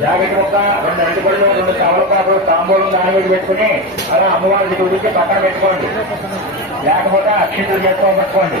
Jacket ముక్క రెండు అరటిపళ్ళు రెండు చావలకాలు తాంబూలం దాని మీద పెట్టుకుని అలా అమ్మవారి దగ్గరికి పక్కన పెట్టుకోండి లేకపోతే అక్షింతలు చేసుకోబట్టుకోండి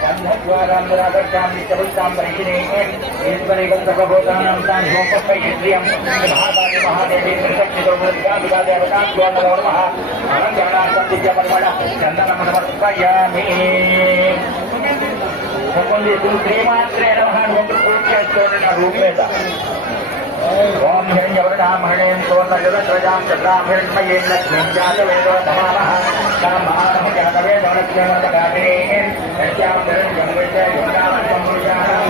దగ్గర వెళ్ళండి గంధద్వారాంధ్రాగర్గాన్ని చతుర్థాం పరిహిణే ఈశ్వరీగం సర్వభూతానాం తాన్ హోమపై ఇంద్రియం మహాకాళి మహాదేవి త్రిశక్తితో మూర్తిగా దేవతా స్వర్ణమో నమః అలంకరణార్థ పరమణ చందనం సమర్పయామి కొన్ని శ్రీమాత్రే నమః ఒకటి పూజ చేసుకోండి నా రూమ్ మీద ఓం హిరణ్యవర్ణామహణేం సువర్ణజలధ్వజాం చంద్రాభిరణ్మయేం లక్ష్మీం జాతవేదో ధమానః కామానః జాతవేదోనక్ష్మీమతగామినీం యస్యాం హిరణ్యం విద్య యుగామత్వం పురుషాణం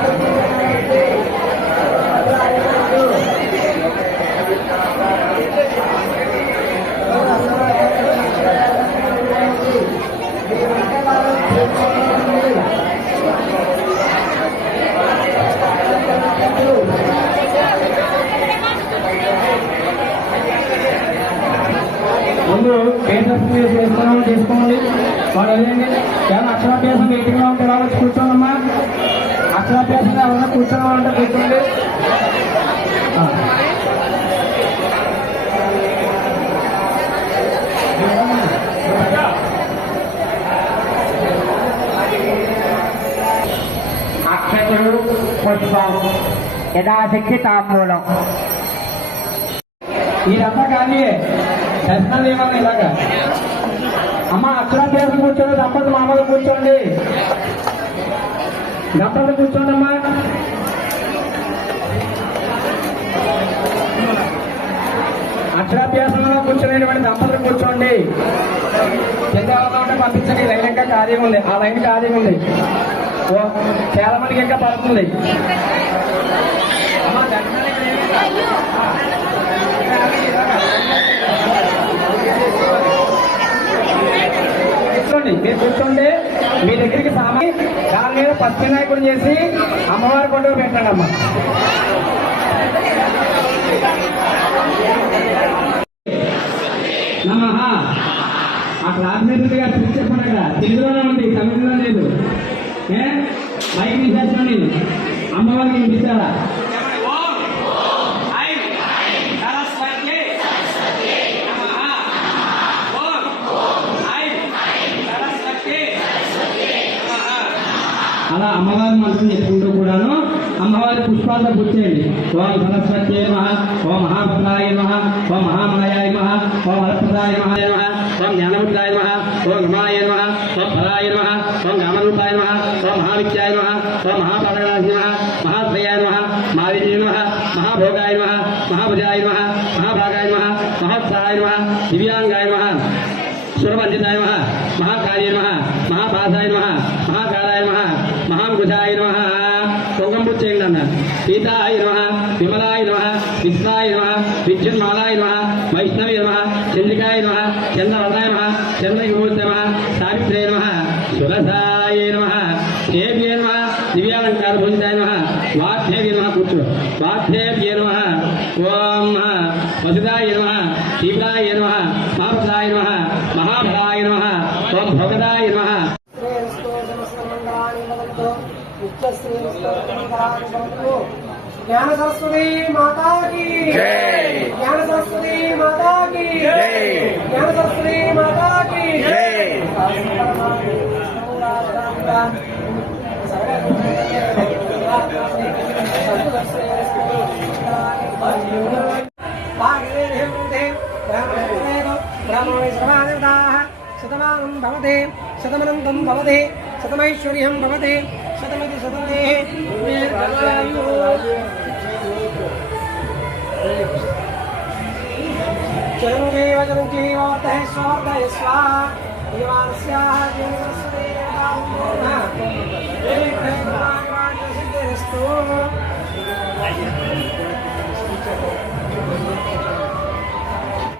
ముందు పేపర్స్ మీరు చేసుకోవాలని చేసుకోండి వాడు వెళ్ళండి ఏమైనా అక్షరాభ్యాసం మీటింగ్ ఉంటే ఇలా వచ్చి కూర్చోనమ్మా అక్షరాభ్యాసం ఎవరైనా కూర్చోవాలంటే కూర్చోండి అక్షతులు పుష్పం. యథాశక్తి తాంబూలం. ఈ రథ కానీ చేస్తున్నాను ఏమన్నా ఇలాగా. అమ్మ అక్షరాభ్యాసం కూర్చోండి దంపతులు మామూలు కూర్చోండి. దంపతులు కూర్చోండి అమ్మా. అక్షరాభ్యాసంలో కూర్చునేటువంటి దంపతులు కూర్చోండి. కింద ఎవరైనా ఉంటే పంపించండి. లైన్ ఇంకా కార్యం ఉంది. ఆ లైన్ కార్యం ఉంది. చాలా మందికి ఇంకా పడుతుంది. అమ్మా కూర్చోండి మీరు కూర్చోండి మీ దగ్గరికి సామాన్ దాని మీద పసుపు వినాయకుడు చేసి అమ్మవారి కొండ పెట్టండి అమ్మ నమః. ఆ క్లాస్మేట్ గారు చూసి చెప్పండి అక్కడ. తెలుగులోనే ఉంది తమిళలో లేదు. ఏ? మైక్ నేను. అమ్మవారికి వినిపించాలా అలా అమ్మవారి మంత్రం చెప్పుకుంటూ కూడాను అమ్మవారి పుష్పాలతో పుచ్చేయండి ఓం సరస్వత్యే నమ ఓం మహాభద్రాయ నమ ఓం మహామాయాయ నమ ఓం వరప్రదాయ మహాయ నమ ఓం జ్ఞానముద్రాయ నమ ఓం గమాయ నమ ఓం ఫలాయ నమ ఓం గామరూపాయ నమ ఓం మహావిద్యాయ నమ ఓం మహాపరగణాయ నమ మహాశ్రయాయ నమ మహావిజయ నమ మహాభోగాయ నమ మహాభుజాయ నమ మహాభాగాయ నమ మహోత్సాహాయ నమ దివ్యాంగాయ నమ సురవంజితాయ నమ మహాకార్య నమ మహాపాసాయ నమ మహాకారాయ నమ మహాంకుశాయ నమ అన్నారు పుచ్చేయండి సీతాయ నమ విమలాయ నమ విశ్వాయ నమ విద్యున్మాలాయ నమ వైష్ణవి నమ చంద్రికాయ నమ చంద్రవదాయ నమ చంద్రవిమూర్తి నమ సావిత్రే నమ సురసాయ నమ దేవ్యే నమ దివ్యాలంకార భూజితాయ నమ వాగ్దేవ్య నమ కూర్చో వాగ్దేవ్యే నమ ఓం వసుదాయ నమ తీవ్రాయ నమ మహాభద్రాయ నమ మహాభాయ నమ ఓం భోగదాయ నమ ज्ञान सरस्वती माता की ज्ञान सरस्वती माता की ज्ञान सरस्वती माता की शतमानं भवते शतमनन्तं भवते शतमैश्वर्यं भवते सतमिति सतते चरंगे वजरंगे वार्तः स्वार्तः स्वाहा देवास्याः जीवनस्वरे